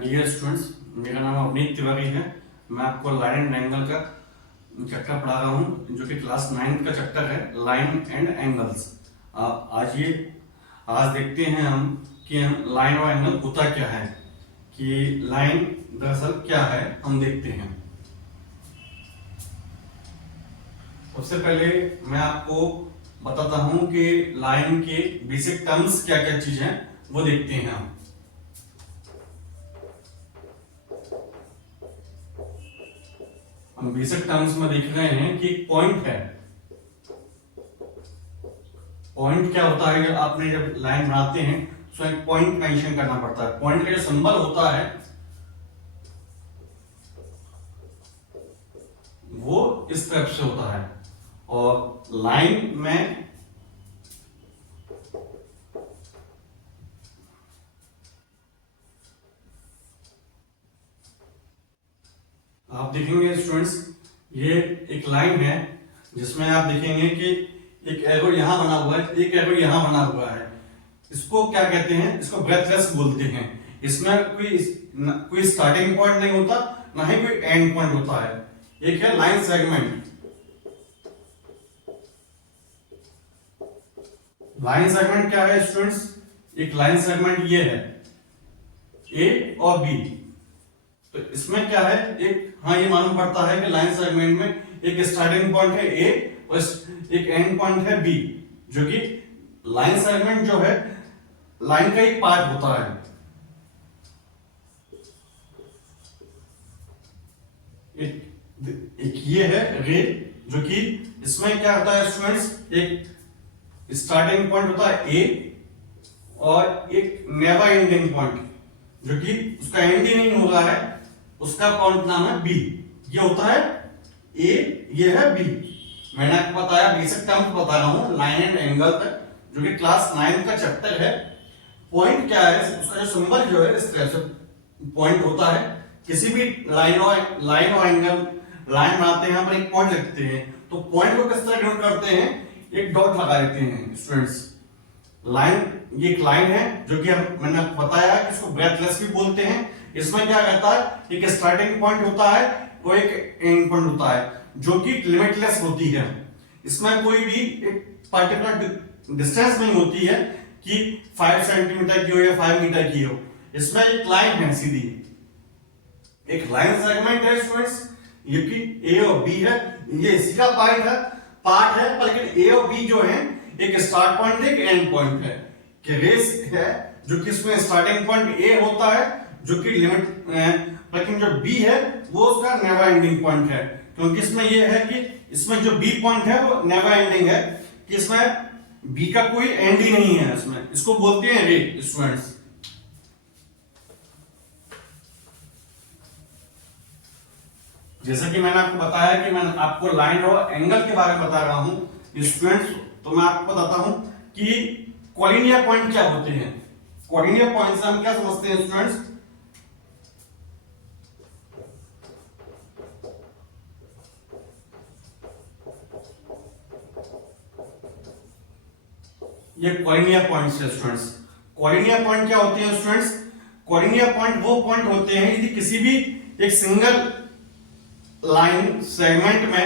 Dear students, मेरा नाम अवनीत तिवारी है। मैं आपको लाइन एंड एंगल का चैप्टर पढ़ा रहा हूँ, जो कि क्लास 9 का चैप्टर है, लाइन एंड एंगल्स। आज देखते हैं हम कि लाइन और एंगल होता क्या है, कि लाइन दरअसल क्या है, हम देखते हैं। सबसे पहले मैं आपको बताता हूं कि लाइन के बेसिक टर्म्स क्या क्या चीज हैं, वो देखते हैं हम बेसिक टर्म्स में देख रहे हैं कि पॉइंट है। पॉइंट क्या होता है? आपने जब लाइन बनाते हैं तो एक पॉइंट मेंशन करना पड़ता है। पॉइंट का जो सिंबल होता है वो इस तरफ से होता है, और लाइन में आप देखेंगे स्टूडेंट्स, ये एक लाइन है जिसमें आप देखेंगे कि एक एरो यहां बना हुआ है, एक एरो यहां बना हुआ है। इसको क्या कहते हैं? इसको ब्रेथलेस बोलते हैं। इसमें कोई स्टार्टिंग पॉइंट नहीं होता, ना ही कोई एंड पॉइंट होता है। एक है लाइन सेगमेंट। लाइन सेगमेंट क्या है स्टूडेंट्स? एक लाइन सेगमेंट ये है ए और बी। तो इसमें क्या है, ये मालूम पड़ता है कि लाइन सेगमेंट में एक स्टार्टिंग पॉइंट है ए और एक एंड पॉइंट है बी, जो कि लाइन सेगमेंट जो है लाइन का एक पार्ट होता है। एक ये है रे, जो कि इसमें क्या होता है स्टूडेंट्स, एक स्टार्टिंग पॉइंट होता है ए और एक नेवर एंडिंग पॉइंट, जो कि उसका एंड ही नहीं हो रहा है, उसका पॉइंट नाम है बी। ये होता है ए, ये है बी। मैंने आपको बताया, बेसिक टर्म्स बता रहा हूं लाइन एंड एंगल का, जो कि क्लास 9 का चैप्टर है। पॉइंट क्या है? उसका जो सिंबल जो है इस तरह से पॉइंट होता है। किसी भी लाइन और एंगल लाइन बनाते हैं, यहाँ पर एक पॉइंट लिखते हैं, तो पॉइंट को किस तरह डिनोट करते हैं? एक डॉट लगा देते हैं स्टूडेंट्स। लाइन, ये एक लाइन है जो कि मैंने बताया कि इसको ब्रेथलेस भी बोलते हैं। इसमें क्या रहता है, एक स्टार्टिंग पॉइंट होता है और एक एंड पॉइंट होता है, जो कि लिमिटलेस होती है। इसमें कोई भी एक पर्टिकुलर डिस्टेंस नहीं होती है कि 5 सेंटीमीटर की हो या 5 मीटर की हो। इसमें एक लाइन है सीधी, एक लाइन सेगमेंट है स्टूडेंट्स, ये कि ए और बी है, ये इसी का पार्ट है, पर लेकिन ए और बी जो है एक स्टार्ट पॉइंट है, एक एंड पॉइंट है। कि रेस है जो कि इसमें स्टार्टिंग पॉइंट ए होता है, जो कि लिमिट, लेकिन जो बी है वो उसका नेवर एंडिंग पॉइंट है। क्योंकि इसमें ये है कि इसमें जो बी पॉइंट है वो नेवर एंडिंग है, कि इसमें बी का कोई एंड ही नहीं है इसमें। इसको बोलते हैं रे स्टूडेंट्स। जैसा कि मैंने आपको बताया कि मैं आपको लाइन और एंगल के बारे में बता रहा हूं स्टूडेंट्स, तो मैं आपको बताता हूं कि कोलिनियर पॉइंट क्या होते हैं। कोलिनियर पॉइंट से हम क्या समझते हैं स्टूडेंट्स? ये कोलिनियर पॉइंट्स है स्टूडेंट्स। कोलिनियर पॉइंट क्या होते हैं स्टूडेंट्स? कोलिनियर पॉइंट वो पॉइंट होते हैं यदि किसी भी एक सिंगल लाइन सेगमेंट में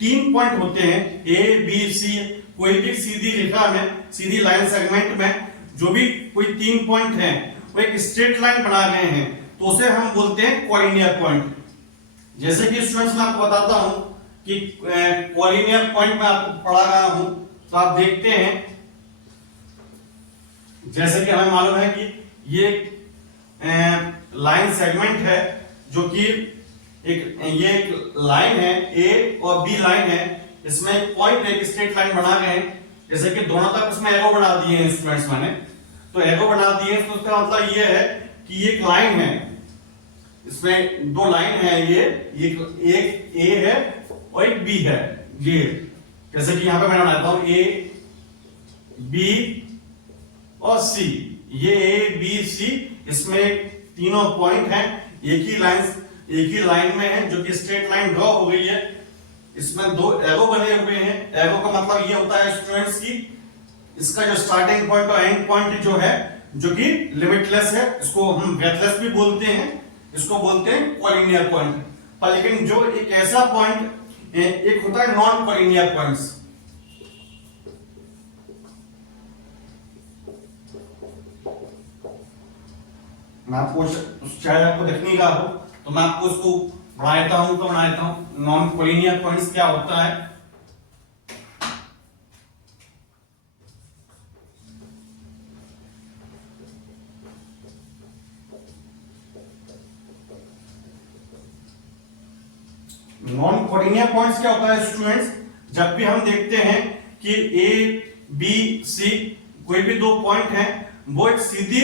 3 पॉइंट होते हैं, ए बी सी। कोई भी सीधी रेखा में, सीधी लाइन सेगमेंट में जो भी कोई 3 पॉइंट हैं, वो एक स्ट्रेट लाइन बना रहे हैं, तो उसे हम बोलते हैं कोलिनियर पॉइंट। जैसे कि स्टूडेंट्स मैं आपको बताता हूं कि कोलिनियर पॉइंट मैं आपको पढ़ा रहा हूं, तो आप देखते हैं, जैसे कि हमें मालूम है कि ये लाइन सेगमेंट है, जो कि ये एक लाइन है, ए और बी लाइन है। इसमें एक पॉइंट है, एक स्ट्रेट लाइन बना रहे हैं। जैसे कि दोनों तरफ इसमें एरो बना दिए हैं स्टूडेंट्स मैंने, तो एरो बना दिए, तो उसका मतलब ये है कि ये एक लाइन है, इसमें 2 लाइन है, ये एक ए है और एक बी है। ये जैसे कि यहां पे मैंने बनाता हूं ए बी और सी, ये ए बी सी, इसमें तीनों पॉइंट हैं, एक ही लाइन में है, जो कि स्ट्रेट लाइन ड्रॉ हो गई है। इसमें 2 एरो बने हुए हैं। एरो का मतलब ये होता है स्टूडेंट्स की इसका जो स्टार्टिंग पॉइंट और एंड पॉइंट जो है जो कि लिमिटलेस है, इसको हम ब्रेथलेस भी बोलते हैं, इसको बोलते हैं कॉलिनियर पॉइंट। पर लेकिन जो एक ऐसा पॉइंट, एक होता है नॉन कॉलिनियर पॉइंट्स। मैं आपको शायद आपको देखने का हो तो मैं आपको इसको बना देता हूं, तो बना देता हूं नॉन कॉलिनियर पॉइंट्स क्या होता है। नॉन कोऑर्डिनेट पॉइंट्स क्या होता है स्टूडेंट्स, जब भी हम देखते हैं कि ए बी सी कोई भी दो पॉइंट हैं, वो एक सीधी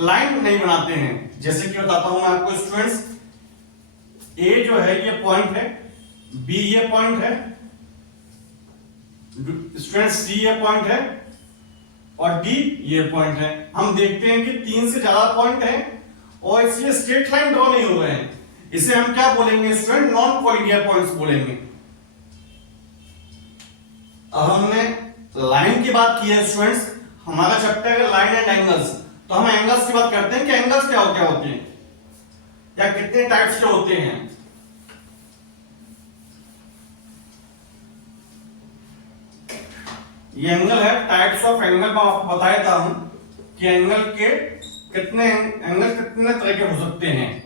लाइन नहीं बनाते हैं। जैसे कि बताता हूं मैं आपको स्टूडेंट्स, ए जो है ये पॉइंट है, बी ये पॉइंट है स्टूडेंट्स, सी ये पॉइंट है और डी ये पॉइंट है। हम देखते हैं कि 3 से ज्यादा पॉइंट हैं और इसलिए स्ट्रेट लाइन ड्रॉ नहीं हो रहे हैं, इसे हम क्या बोलेंगे स्टूडेंट, नॉन कोलिनियर पॉइंट्स बोलेंगे। अब हमने लाइन की बात की है स्टूडेंट्स, हमारा चैप्टर है लाइन एंड एंगल्स, तो हम एंगल्स की बात करते हैं कि एंगल्स क्या होते हैं या कितने टाइप्स के होते हैं। ये एंगल है, टाइप्स ऑफ एंगल मैं आपको बता देता हूं कि एंगल के कितने तरह के हो सकते हैं।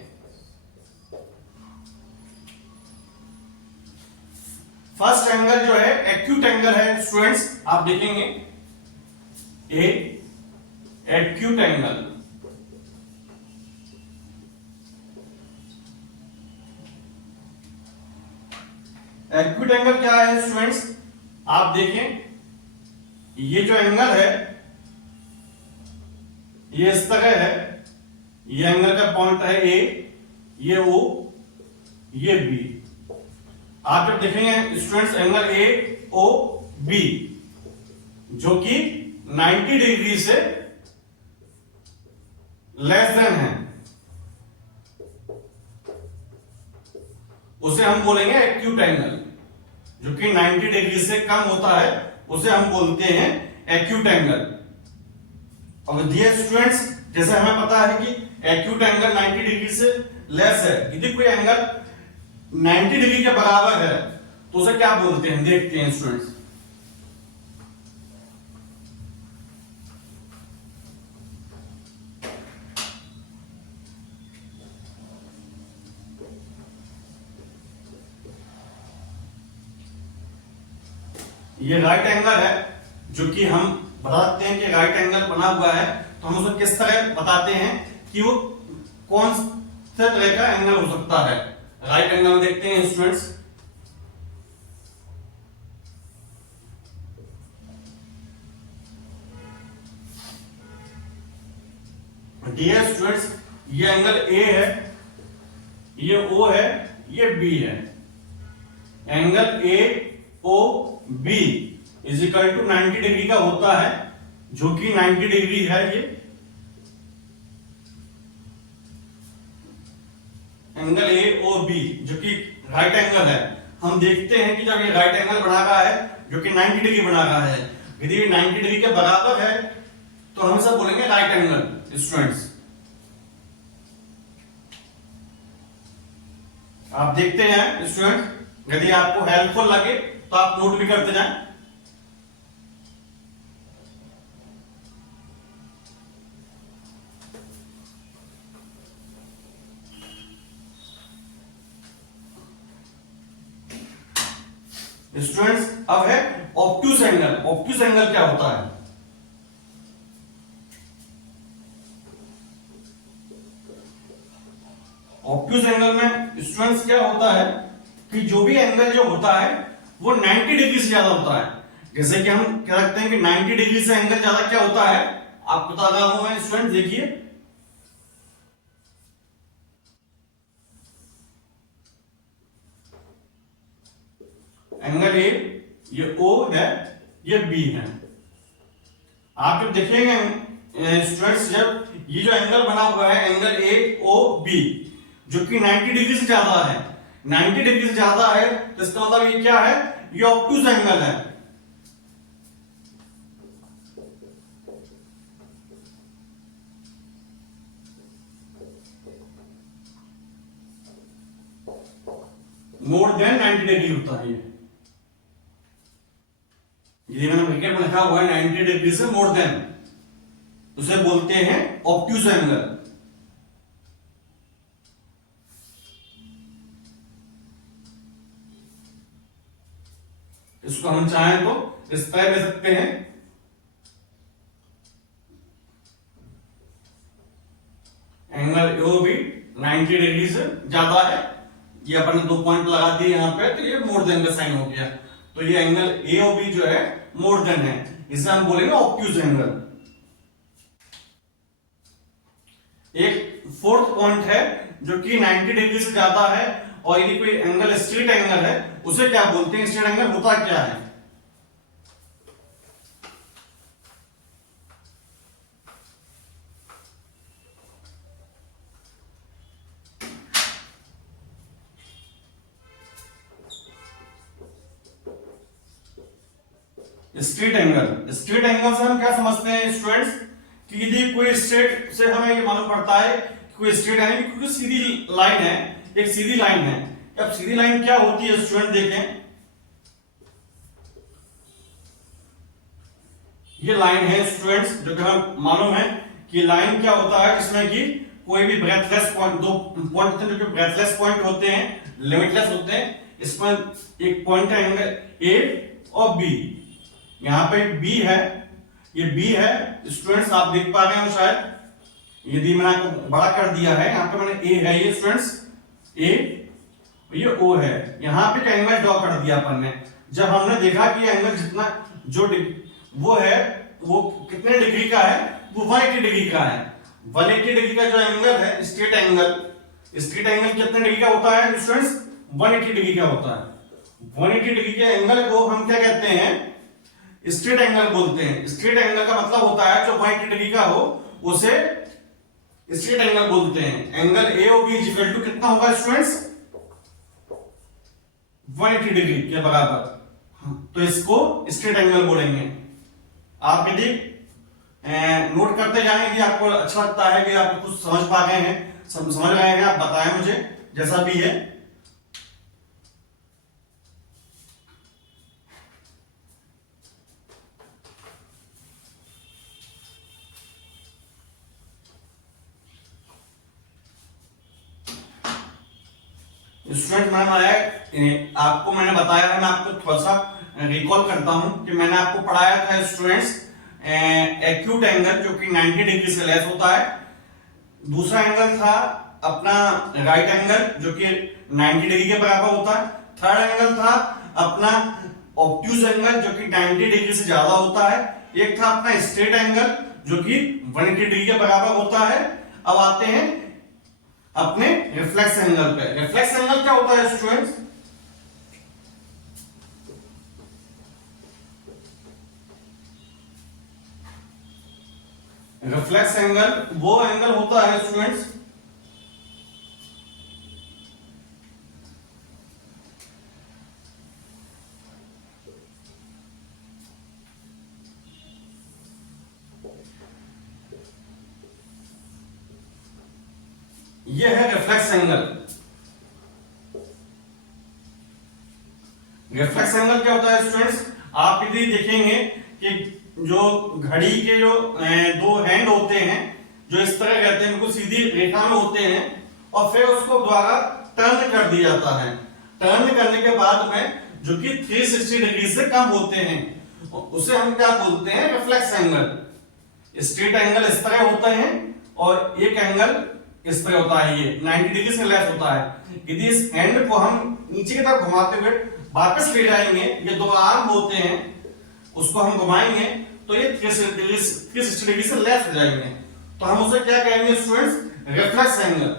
फर्स्ट एंगल जो है एक्यूट एंगल है स्टूडेंट्स, आप देखेंगे ए एक्यूट एंगल। एक्यूट एंगल क्या है स्टूडेंट्स, आप देखें ये जो एंगल है ये इस तरह है, ये एंगल का पॉइंट है ए, ये ओ, ये बी। आप जब देखेंगे students angle A O B जो कि 90 डिग्री से लेस देन है, उसे हम बोलेंगे एक्यूट एंगल। जो कि 90 डिग्री से कम होता है उसे हम बोलते हैं एक्यूट एंगल। अब डियर स्टूडेंट्स, जैसे हमें पता है कि एक्यूट एंगल 90 डिग्री से लेस है, यदि कोई एंगल 90 डिग्री के बराबर है तो उसे क्या बोलते हैं, देखते हैं स्टूडेंट्स। ये राइट एंगल है, जो कि हम बताते हैं कि राइट एंगल बना हुआ है, तो हम उसे किस तरह बताते हैं कि वो कौन से तरह का एंगल हो सकता है। राइट एंगल देखते हैं स्टूडेंट्स, डियर स्टूडेंट्स, ये एंगल ए है, ये ओ है, ये बी है। Angle A O B is equal to 90 degree का होता है, जो कि 90 डिग्री है। ये एंगल ए ओ बी जो कि राइट एंगल है, हम देखते हैं कि जब ये राइट एंगल बना रहा है जो कि 90 डिग्री बना रहा है, यदि 90 डिग्री के बराबर है तो हम सब बोलेंगे राइट एंगल। स्टूडेंट्स आप देखते हैं स्टूडेंट, यदि आपको हेल्पफुल लगे तो आप नोट भी करते जाएं। स्टूडेंट्स अब है ऑब्ट्यूज एंगल। ऑब्ट्यूज एंगल क्या होता है, ऑब्ट्यूज एंगल में स्टूडेंट्स क्या होता है कि जो भी एंगल जो होता है वो 90 डिग्री से ज्यादा होता है। जैसे कि हम कह सकते हैं कि 90 डिग्री से एंगल ज्यादा क्या होता है, आपको बता रहा हूं मैं स्टूडेंट, देखिए एंगल ए, ये ओ है, ये बी है। आप जब देखेंगे स्टूडेंट्स, जब ये जो एंगल बना हुआ है एंगल ए ओ बी जो कि 90 डिग्री से ज्यादा है, 90 डिग्री से ज्यादा है तो इसका मतलब ये क्या है, ये ऑब्ट्यूज एंगल है। मोर देन 90 डिग्री होता है। ये मैंने ब्रैकेट में लिखा हुआ है 90 डिग्री से मोर देन, उसे बोलते हैं ऑब्ट्यूज एंगल। इसको हम चाहें तो इस तरह ले सकते हैं, एंगल ओ भी 90 डिग्री से ज्यादा है, ये अपन ने 2 पॉइंट लगा दिए यहां पे, तो ये मोर देन का साइन हो गया। तो ये एंगल ए ओ बी जो है मोर देन है, इसे हम बोलेंगे ऑब्ट्यूज एंगल। एक फोर्थ पॉइंट है जो कि 90 डिग्री से ज्यादा है, और यदि कोई एंगल स्ट्रेट एंगल है, उसे क्या बोलते हैं? स्ट्रेट एंगल होता क्या है? स्ट्रेट एंगल, स्ट्रेट एंगल से हम क्या समझते हैं स्टूडेंट्स, कि यदि कोई स्ट्रेट से हमें ये मालूम पड़ता है कि कोई स्ट्रेट है, क्योंकि सीधी लाइन है, एक सीधी लाइन है। अब सीधी लाइन क्या होती है स्टूडेंट, देखें, ये लाइन है स्टूडेंट्स, जो कि हमें मालूम है कि लाइन क्या होता है, जिसमें कि कोई भी ब्रेथलेस पॉइंट, 2 पॉइंट होते हैं जो कि ब्रेथलेस पॉइंट होते हैं, लिमिटलेस होते हैं। इसमें एक पॉइंट है एंगल ए और बी, यहां पे बी है, ये बी है स्टूडेंट्स, आप देख पा रहे हो शायद, यदि मैंने आपको बड़ा कर दिया है, यहां पे मैंने ए है ये स्टूडेंट्स, ए, ये ओ है, यहां पे का एंगल ड्रॉ कर दिया अपन ने। जब हमने देखा कि एंगल जितना जो वो है वो कितने डिग्री का है, वो 180 डिग्री का है। 180 डिग्री का जो एंगल है स्ट्रेट एंगल, स्ट्रेट एंगल कितने डिग्री का होता है स्टूडेंट्स? 180 डिग्री का होता है। 180 डिग्री के एंगल को हम क्या कहते हैं? स्ट्रेट एंगल बोलते हैं। स्ट्रेट एंगल का मतलब होता है जो 180 डिग्री का हो, उसे स्ट्रेट एंगल बोलते हैं। Angle A O B equal to कितना होगा स्टूडेंट्स? 180 डिग्री के बराबर, तो इसको स्ट्रेट एंगल बोलेंगे। आप यदि नोट करते जाएं, यदि आपको अच्छा लगता है कि आप कुछ समझ पा रहे हैं, समझ रहे हैं, आप बताएं मुझे, जैसा भी है। स्टूडेंट आपको मैंने बताया है, मैं आपको थोड़ा सा रिकॉल करता हूं कि मैंने आपको पढ़ाया था स्टूडेंट्स एक्यूट एंगल जो कि 90 डिग्री से लेस होता है। दूसरा एंगल था अपना राइट एंगल जो कि 90 डिग्री के बराबर होता है। थर्ड एंगल था अपना ऑब्ट्यूज एंगल जो कि 90 डिग्री से ज्यादा होता है। एक था अपना स्ट्रेट एंगल जो कि 180 डिग्री के बराबर होता है। अब आते हैं अपने रिफ्लेक्स एंगल पे। रिफ्लेक्स एंगल क्या होता है स्टूडेंट्स? रिफ्लेक्स एंगल वो एंगल होता है स्टूडेंट्स ये है रिफ्लेक्स एंगल। रिफ्लेक्स एंगल क्या होता है स्टूडेंट्स? आप यदि देखेंगे कि जो घड़ी के जो 2 हैंड होते हैं जो इस तरह रहते हैं, बिल्कुल सीधी रेखा में होते हैं, और फिर उसको द्वारा टर्न कर दिया जाता है। टर्न करने के बाद में जो कि 360 डिग्री से कम होते हैं, उसे हम क्या बोलते हैं? Reflex angle. स्ट्रेट एंगल इस तरह होते हैं और एक एंगल इस तरह होता है, ये 90 डिग्री से लेस होता है। यदि इस हैंड को हम नीचे की तरफ घुमाते हुए वापस ले जाएंगे, ये 2 आर्म होते हैं, उसको हम घुमाएंगे तो ये 360 डिग्री से लेस हो जाएंगे, तो हम उसे क्या कहेंगे स्टूडेंट्स? Reflex angle.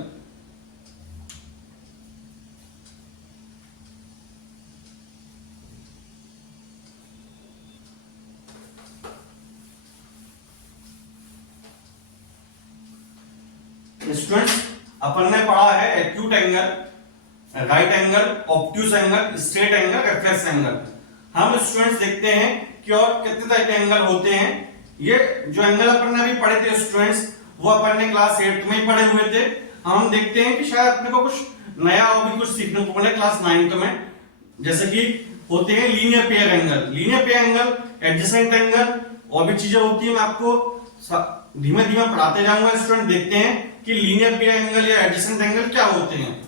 स्टूडेंट्स अपन ने पढ़ा है acute angle, right angle, obtuse angle, straight angle, reflex angle. हम स्टूडेंट्स देखते हैं कि और कितने तरह के एंगल होते हैं। ये जो एंगल अपन ने अभी पढ़े थे स्टूडेंट्स, वो अपन ने क्लास 8 में ही पढ़े हुए थे। हम देखते हैं कि शायद अपने को कुछ नया और भी कुछ सीखने को मिला क्लास 9th में, जैसे कि होते हैं linear pair angle, linear pair angle, adjacent angle, और भी चीजें होती है। मैं आपको धीमे धीमे पढ़ाते जाऊंगा स्टूडेंट। देखते हैं कि लीनियर पेयर एंगल या एडजेसेंट एंगल क्या होते हैं।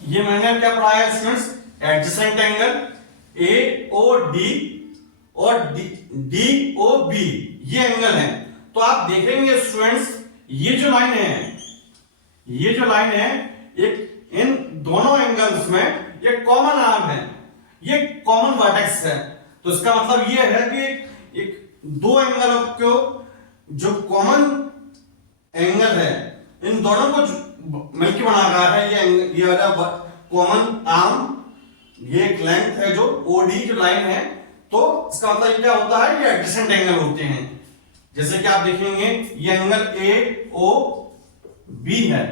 ये मैंने क्या पढ़ाया students, adjacent angle A O D और डी ओ बी, ये एंगल है। तो आप देखेंगे स्टूडेंट्स, ये जो लाइन है, ये जो लाइन है, एक इन दोनों एंगल्स में ये कॉमन आर्म है, ये कॉमन वर्टेक्स है। तो इसका मतलब ये है कि एक दो एंगल को जो कॉमन एंगल है, इन दोनों को मिलकर बना रहा है ये वाला कॉमन आर्म, ये एक लेंथ है जो ओडी जो लाइन है। तो इसका मतलब क्या होता है, ये एडजेसेंट एंगल होते हैं। जैसे कि आप देखेंगे ये एंगल ए ओ बी है,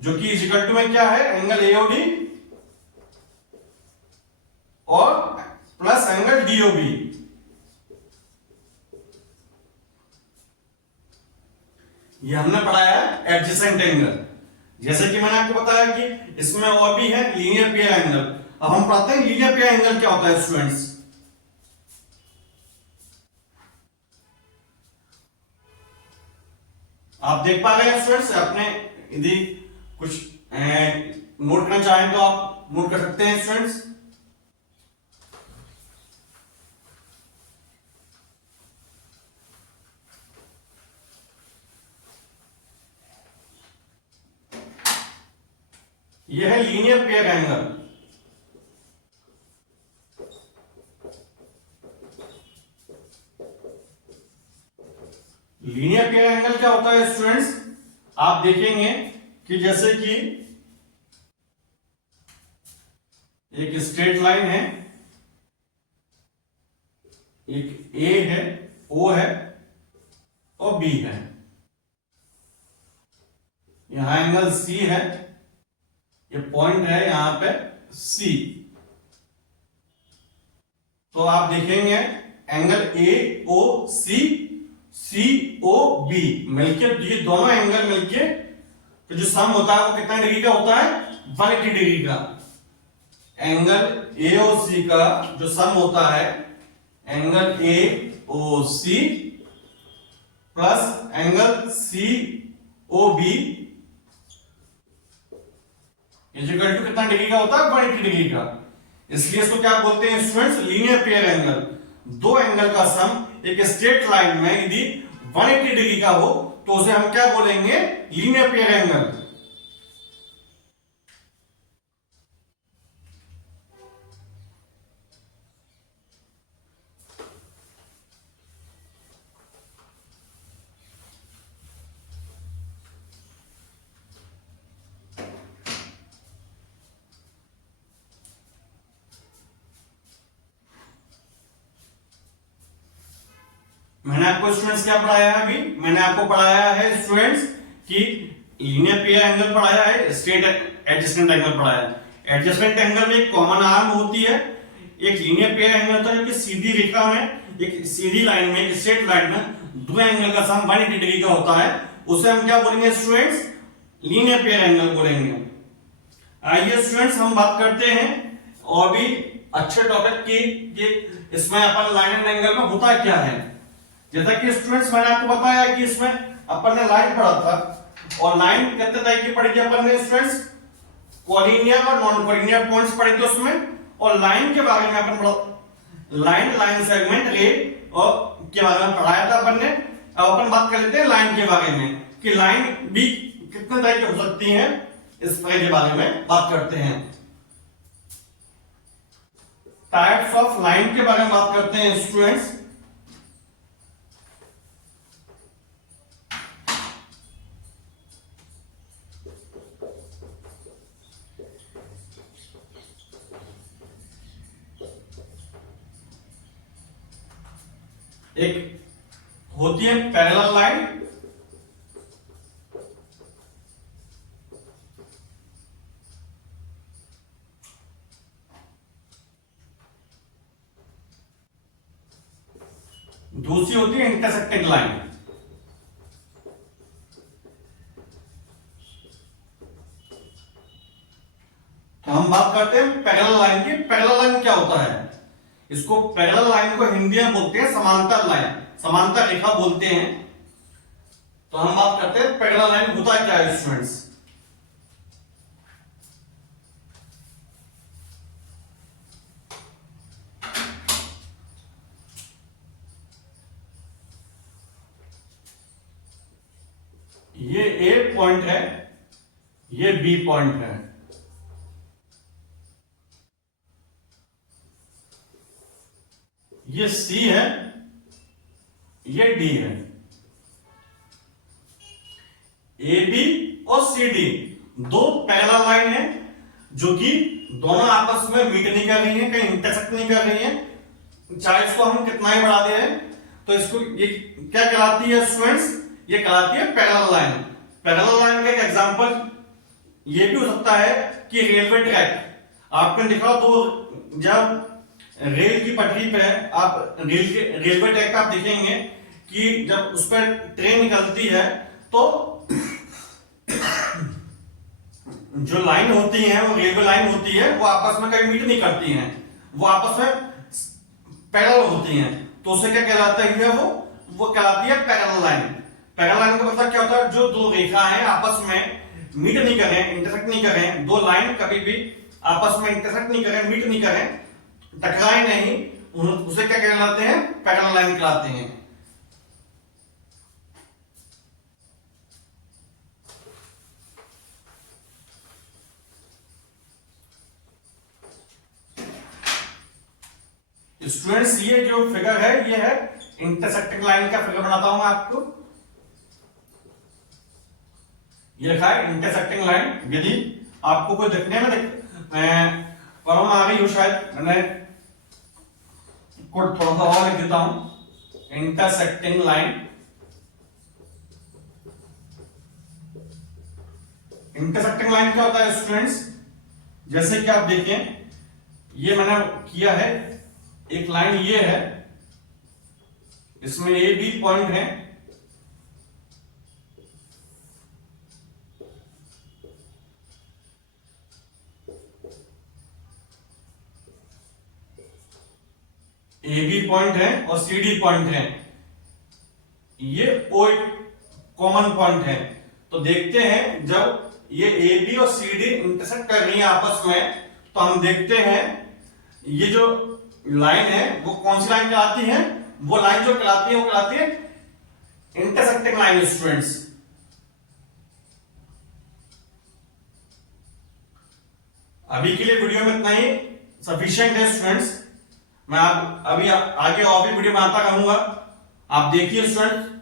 जो कि इज इक्वल टू में क्या है, एंगल ए ओ डी और plus angle D O B. ये हमने पढ़ाया है एडजेसेंट एंगल। जैसे कि मैंने आपको बताया कि इसमें और भी है लीनियर पेयर एंगल। अब हम पढ़ते हैं लीनियर पेयर एंगल क्या होता है स्टूडेंट्स। आप देख पा रहे हैं स्टूडेंट्स, अपने यदि कुछ नोट करना चाहें तो आप नोट कर सकते हैं स्टूडेंट्स। यह है linear pair angle. Linear pair angle क्या होता है स्टूडेंट्स, आप देखेंगे कि जैसे कि एक स्ट्रेट लाइन है, एक ए है, ओ है और बी है, यहां एंगल सी है, ये पॉइंट है यहां पे सी। तो आप देखेंगे angle A O C, C O B मिलके, ये दोनों एंगल मिलके तो जो सम होता है वो कितना डिग्री का होता है, 180 डिग्री का। एंगल ए ओ सी का जो सम होता है, angle A O C plus angle C O B equal to कितना डिग्री का होता है, 180 डिग्री का। इसलिए इसको क्या बोलते हैं स्टूडेंट्स, लीनियर पेयर एंगल। दो एंगल का सम एक स्ट्रेट लाइन में यदि 180 डिग्री का हो तो उसे हम क्या बोलेंगे, लीनियर पेयर एंगल। मैंने आपको स्टूडेंट्स क्या पढ़ाया है, अभी मैंने आपको पढ़ाया है स्टूडेंट्स कि लीनियर पेयर एंगल पढ़ाया है, स्ट्रेट एडजस्टेंट एंगल पढ़ाया है। एडजस्टेंट एंगल में एक कॉमन आर्म होती है, एक लीनियर पेयर एंगल होता है जो कि सीधी रेखा में, एक सीधी लाइन में, एक स्ट्रेट लाइन में दो एंगल का सम 180 डिग्री का होता है, उसे हम क्या बोलेंगे स्टूडेंट्स, लीनियर पेयर एंगल बोलेंगे। आइए स्टूडेंट्स हम बात करते हैं और भी अच्छे टॉपिक की इसमें अपन लाइन एंड एंगल में होता क्या है। जैसा कि स्टूडेंट्स मैंने आपको बताया कि इसमें अपन ने लाइन पढ़ा था, और लाइन कितने तरह की पढ़ी थी अपन ने स्टूडेंट्स, कोलिनियर और नॉन कोलिनियर पॉइंट्स पढ़े थे उसमें। और लाइन के बारे में अपन पढ़ा, लाइन, लाइन सेगमेंट, रे और के बारे में पढ़ाया था अपन ने। अब अपन बात कर लेते हैं लाइन के बारे में कि लाइन भी कितने तरह की हो सकती है, इस तरह के बारे में बात करते हैं। टाइप्स ऑफ लाइन के बारे में बात करते हैं स्टूडेंट्स। एक होती है पैरेलल लाइन, दूसरी होती है इंटरसेक्टिंग लाइन। तो हम बात करते हैं पैरेलल लाइन की। पैरेलल लाइन क्या होता है? इसको पैरेलल लाइन को हिंदी में बोलते हैं समांतर लाइन, समांतर रेखा बोलते हैं। तो हम बात करते हैं पैरेलल लाइन होता क्या है स्टूडेंट्स। ये ए पॉइंट है, ये बी पॉइंट है, ये सी है, ये डी है। ए बी और सी डी दो पैरेलल लाइन है जो कि दोनों आपस में मीट नहीं कर रही है, कहीं इंटरसेक्ट नहीं कर रही है। चाहे इसको हम कितना ही बढ़ा दे, तो इसको ये क्या कहलाती है स्टूडेंट्स? ये कहलाती है पैरेलल लाइन। पैरेलल लाइन का एक एग्जांपल ये भी हो सकता है कि रेलवे ट्रैक आपने देखा, तो जब रेल की पटरी पे आप रेलवे ट्रैक आप देखेंगे कि जब उस पर ट्रेन निकलती है तो जो लाइन होती है, वो रेलवे लाइन होती है, वो आपस में कभी मीट नहीं करती हैं, वो आपस में पैरेलल होती हैं। तो उसे क्या कहलाता है? वो कहलाती है पैरेलल लाइन। पैरेलल लाइन का मतलब क्या होता है? जो दो रेखा है आपस में मीट नहीं करें, इंटरसेक्ट नहीं करें, दो लाइन कभी भी आपस में इंटरसेक्ट नहीं करें, मीट नहीं करें, टकराए नहीं, उसे क्या कहलाते हैं? पैरेलल लाइन कहलाते हैं। स्टूडेंट्स ये जो फिगर है, ये है इंटरसेक्टिंग लाइन का फिगर बनाता हूं मैं आपको। ये लिखा है इंटरसेक्टिंग लाइन। यदि आपको कोई दिखने में प्रॉब्लम आ गई हो, शायद मैंने कोड थोड़ा सा और लिख देता हूं। इंटरसेक्टिंग लाइन, इंटरसेक्टिंग लाइन क्या होता है स्टूडेंट्स? जैसे कि आप देखें, ये मैंने किया है, एक लाइन ये है, इसमें ए बी पॉइंट है, ए बी पॉइंट है और सी डी पॉइंट है, ये ओ कॉमन पॉइंट है। तो देखते हैं जब ये ए बी और सी डी इंटरसेक्ट कर रही है आपस में, तो हम देखते हैं ये जो लाइन है वो कौन सी लाइन कहलाती है? वो लाइन जो कहलाती है वो कहलाती है इंटरसेक्टिंग लाइन स्टूडेंट्स। अभी के लिए वीडियो में इतना ही सफिशिएंट है स्टूडेंट्स। मैं आप अभी आगे और भी वीडियो बनाता रहूंगा, आप देखिए स्टूडेंट्स।